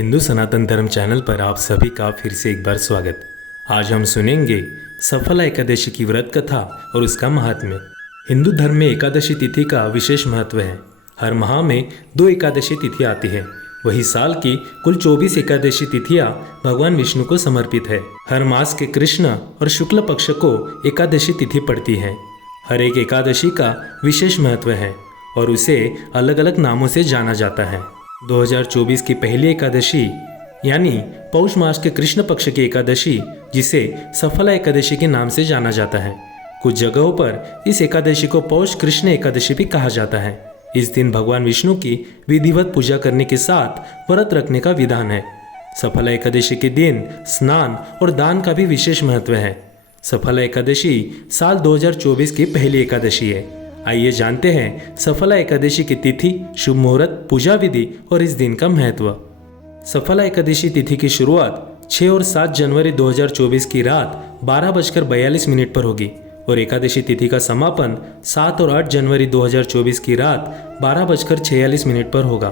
हिंदू सनातन धर्म चैनल पर आप सभी का फिर से एक बार स्वागत। आज हम सुनेंगे सफला एकादशी की व्रत कथा और उसका महात्म्य। हिंदू धर्म में एकादशी तिथि का विशेष महत्व है। हर माह में 2 एकादशी तिथि आती है। वही साल की कुल 24 एकादशी तिथियां भगवान विष्णु को समर्पित है। हर मास के कृष्ण और शुक्ल पक्ष को एकादशी तिथि पड़ती है। हर एक एकादशी का विशेष महत्व है और उसे अलग अलग नामों से जाना जाता है। 2024 की पहली एकादशी यानी पौष मास के कृष्ण पक्ष की एकादशी, जिसे सफला एकादशी के नाम से जाना जाता है। कुछ जगहों पर इस एकादशी को पौष कृष्ण एकादशी भी कहा जाता है। इस दिन भगवान विष्णु की विधिवत पूजा करने के साथ व्रत रखने का विधान है। सफला एकादशी के दिन स्नान और दान का भी विशेष महत्व है। सफला एकादशी साल 2024 की पहली एकादशी है। आइए जानते हैं सफला एकादशी की तिथि, शुभ मुहूर्त, पूजा विधि और इस दिन का महत्व। सफला एकादशी तिथि की शुरुआत 6 और 7 जनवरी 2024 की रात 12:42 पर होगी और एकादशी तिथि का समापन 7 और 8 जनवरी 2024 की रात 12:46 पर होगा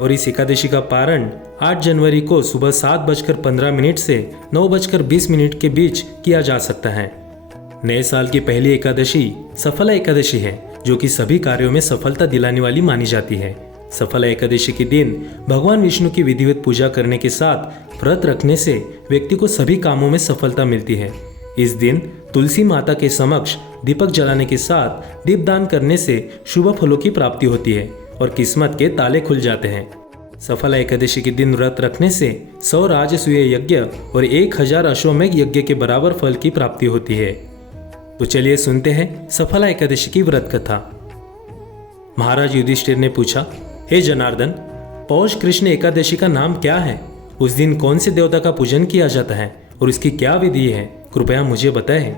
और इस एकादशी का पारण 8 जनवरी को सुबह 7:15 से 9:20 के बीच किया जा सकता है। नए साल की पहली एकादशी सफला एकादशी है, जो कि सभी कार्यों में सफलता दिलाने वाली मानी जाती है। सफला एकादशी के दिन भगवान विष्णु की विधिवत पूजा करने के साथ व्रत रखने से व्यक्ति को सभी कामों में सफलता मिलती है। इस दिन तुलसी माता के समक्ष दीपक जलाने के साथ दीपदान करने से शुभ फलों की प्राप्ति होती है और किस्मत के ताले खुल जाते हैं। सफला एकादशी के दिन व्रत रखने से 100 राजसूय यज्ञ और 1000 अश्वमेघ यज्ञ के बराबर फल की प्राप्ति होती है। तो चलिए सुनते हैं सफला एकादशी की व्रत कथा। महाराज युधिष्ठिर ने पूछा, हे जनार्दन, पौष कृष्ण एकादशी का नाम क्या है? उस दिन कौन से देवता का पूजन किया जाता है और उसकी क्या विधि है? कृपया मुझे बताएं।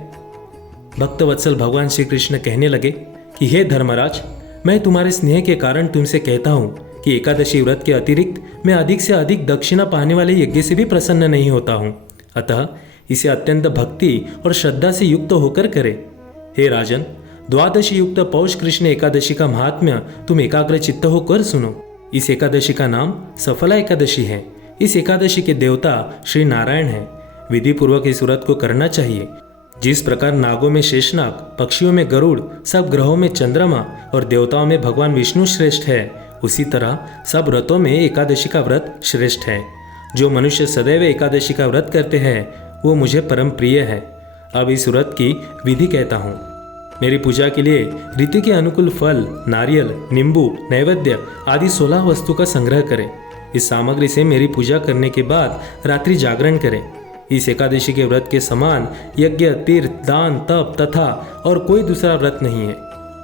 भक्त वत्सल भगवान श्री कृष्ण कहने लगे कि हे धर्मराज, मैं तुम्हारे स्नेह के कारण तुमसे कहता हूँ कि एकादशी व्रत के अतिरिक्त मैं अधिक से अधिक दक्षिणा पाने वाले यज्ञ से भी प्रसन्न नहीं होता हूँ। अतः इसे अत्यंत भक्ति और श्रद्धा से युक्त होकर करे। हे राजन, द्वादशी युक्त पौष कृष्ण एकादशी का महात्म्य तुम एकाग्र चित्त होकर सुनो। इस एकादशी का नाम सफला एकादशी है। इस एकादशी के देवता श्री नारायण है। विधि पूर्वक इस व्रत को करना चाहिए। जिस प्रकार नागों में शेषनाग, पक्षियों में गरुड़, सब ग्रहों में चंद्रमा और देवताओं में भगवान विष्णु श्रेष्ठ है, उसी तरह सब व्रतों में एकादशी का व्रत श्रेष्ठ है। जो मनुष्य सदैव एकादशी का व्रत करते हैं वो मुझे परम प्रिय है। अब इस व्रत की विधि कहता हूँ। मेरी पूजा के लिए ऋतु के अनुकूल फल, नारियल, नींबू, नैवेद्य आदि 16 वस्तु का संग्रह करें। इस सामग्री से मेरी पूजा करने के बाद रात्रि जागरण करें। इस एकादशी के व्रत के समान यज्ञ, तीर्थ, दान, तप तथा और कोई दूसरा व्रत नहीं है।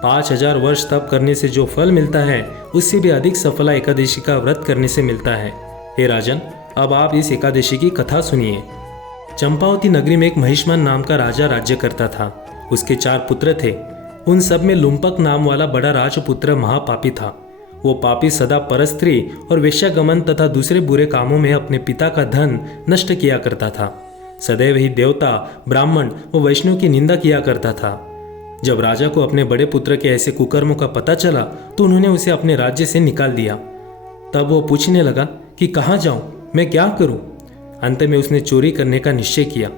5000 वर्ष तप करने से जो फल मिलता है उससे भी अधिक सफला एकादशी का व्रत करने से मिलता है। हे राजन, अब आप इस एकादशी की कथा सुनिए। चंपावती नगरी में एक महिष्मान नाम का राजा राज्य करता था। उसके 4 पुत्र थे। उन सब में लुम्पक नाम वाला बड़ा राजपुत्र महापापी था। वो पापी सदा परस्त्री और वेश्यागमन तथा दूसरे बुरे कामों में अपने पिता का धन नष्ट किया करता था। सदैव ही देवता, ब्राह्मण व वैष्णव की निंदा किया करता था। जब राजा को अपने बड़े पुत्र के ऐसे कुकर्मों का पता चला तो उन्होंने उसे अपने राज्य से निकाल दिया। तब वो पूछने लगा कि कहाँ जाऊं, मैं क्या करूं? अंत में उसने चोरी करने का निश्चय किया।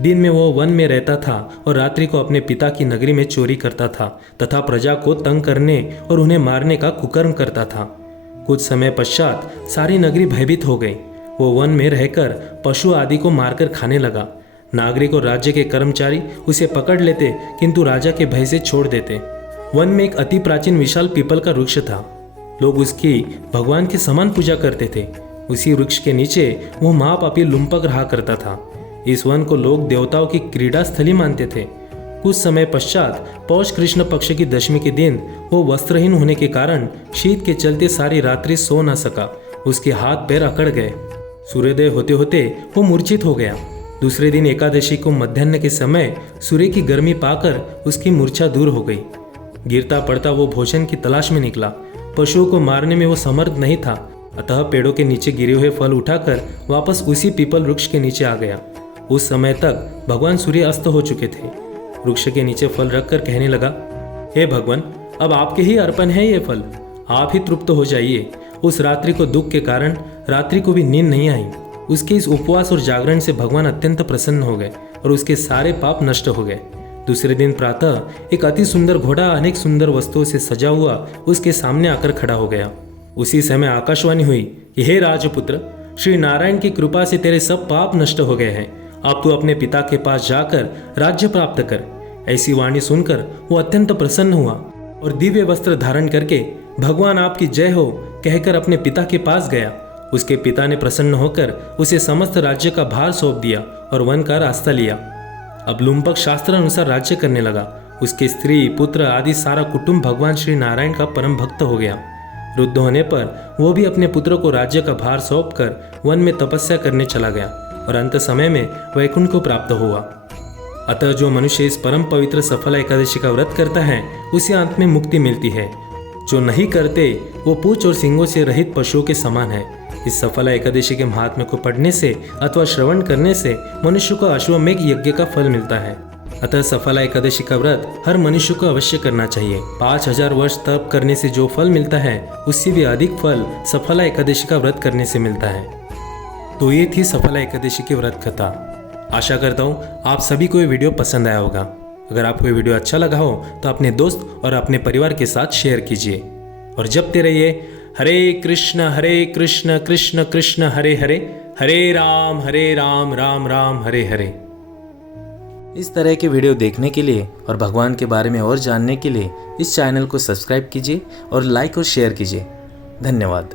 दिन में वो वन में रहता था और रात्रि को अपने पिता की नगरी में चोरी करता था तथा प्रजा को तंग करने और उन्हें मारने का कुकर्म करता था। कुछ समय पश्चात सारी नगरी भयभीत हो गई। वो वन में रहकर पशु आदि को मारकर खाने लगा। नागरिक और राज्य के कर्मचारी उसे पकड़ लेते किंतु राजा के भय से छोड़ देते। वन में एक अति प्राचीन विशाल पीपल का वृक्ष था। लोग उसकी भगवान के समान पूजा करते थे। उसी वृक्ष के नीचे वो महापापी लुम्पक रहा करता था। इस वन को लोग देवताओं की क्रीड़ा स्थली मानते थे। कुछ समय पश्चात पौष कृष्ण पक्ष की दशमी के दिन वो वस्त्रहीन होने के कारण शीत के चलते सारी रात्रि सो न सका। उसके हाथ पैर अकड़ गए। सूर्योदय होते होते वो मूर्छित हो गया। दूसरे दिन एकादशी को मध्याह्न के समय सूर्य की गर्मी पाकर उसकी मूर्छा दूर हो गई। गिरता पड़ता वो भोजन की तलाश में निकला। पशुओं को मारने में वो समर्थ नहीं था, अतः पेड़ों के नीचे गिरे हुए फल उठाकर वापस उसी पीपल वृक्ष के नीचे आ गया। उस समय तक भगवान सूर्य अस्त हो चुके थे। वृक्ष के नीचे फल रखकर कहने लगा, हे भगवान, अब आपके ही अर्पण है ये फल, आप ही तृप्त हो जाइए। उस रात्रि को दुख के कारण रात्रि को भी नींद नहीं आई। उसके इस उपवास और जागरण से भगवान अत्यंत प्रसन्न हो गए और उसके सारे पाप नष्ट हो गए। दूसरे दिन प्रातः एक अति सुंदर घोड़ा अनेक सुंदर वस्तुओं से सजा हुआ उसके सामने आकर खड़ा हो गया। उसी समय आकाशवाणी हुई कि हे राजपुत्र, श्री नारायण की कृपा से तेरे सब पाप नष्ट हो गए हैं। अब तू अपने पिता के पास जाकर राज्य प्राप्त कर। ऐसी वाणी सुनकर वो अत्यंत प्रसन्न हुआ और दिव्य वस्त्र धारण करके भगवान आपकी जय हो कहकर अपने पिता के पास गया। उसके पिता ने प्रसन्न होकर उसे समस्त राज्य का भार सौंप दिया और वन का रास्ता लिया। अब लुम्पक शास्त्र अनुसार राज्य करने लगा। उसके स्त्री पुत्र आदि सारा कुटुंब भगवान श्री नारायण का परम भक्त हो गया। वृद्ध होने पर वो भी अपने पुत्र को राज्य का भार सौंप कर वन में तपस्या करने चला गया और अंत समय में वैकुंठ को प्राप्त हुआ। अतः जो मनुष्य इस परम पवित्र सफला एकादशी का व्रत करता है उसे अंत में मुक्ति मिलती है। जो नहीं करते वो पूंछ और सींगों से रहित पशुओं के समान है। इस सफला एकादशी के महात्म्य को पढ़ने से अथवा श्रवण करने से मनुष्य को अश्वमेघ यज्ञ का फल मिलता है। अतः सफला एकादशी का व्रत हर मनुष्य को अवश्य करना चाहिए। 5000 वर्ष तप करने से जो फल मिलता है उससे भी अधिक फल सफला एकादशी का व्रत करने से मिलता है। तो ये थी सफला एकादशी की व्रत कथा। आशा करता हूँ आप सभी को ये वीडियो पसंद आया होगा। अगर आपको ये वीडियो अच्छा लगा हो तो अपने दोस्त और अपने परिवार के साथ शेयर कीजिए और जपते रहिए हरे कृष्ण कृष्ण कृष्ण हरे हरे, हरे राम राम राम हरे हरे। इस तरह के वीडियो देखने के लिए और भगवान के बारे में और जानने के लिए इस चैनल को सब्सक्राइब कीजिए और लाइक और शेयर कीजिए। धन्यवाद।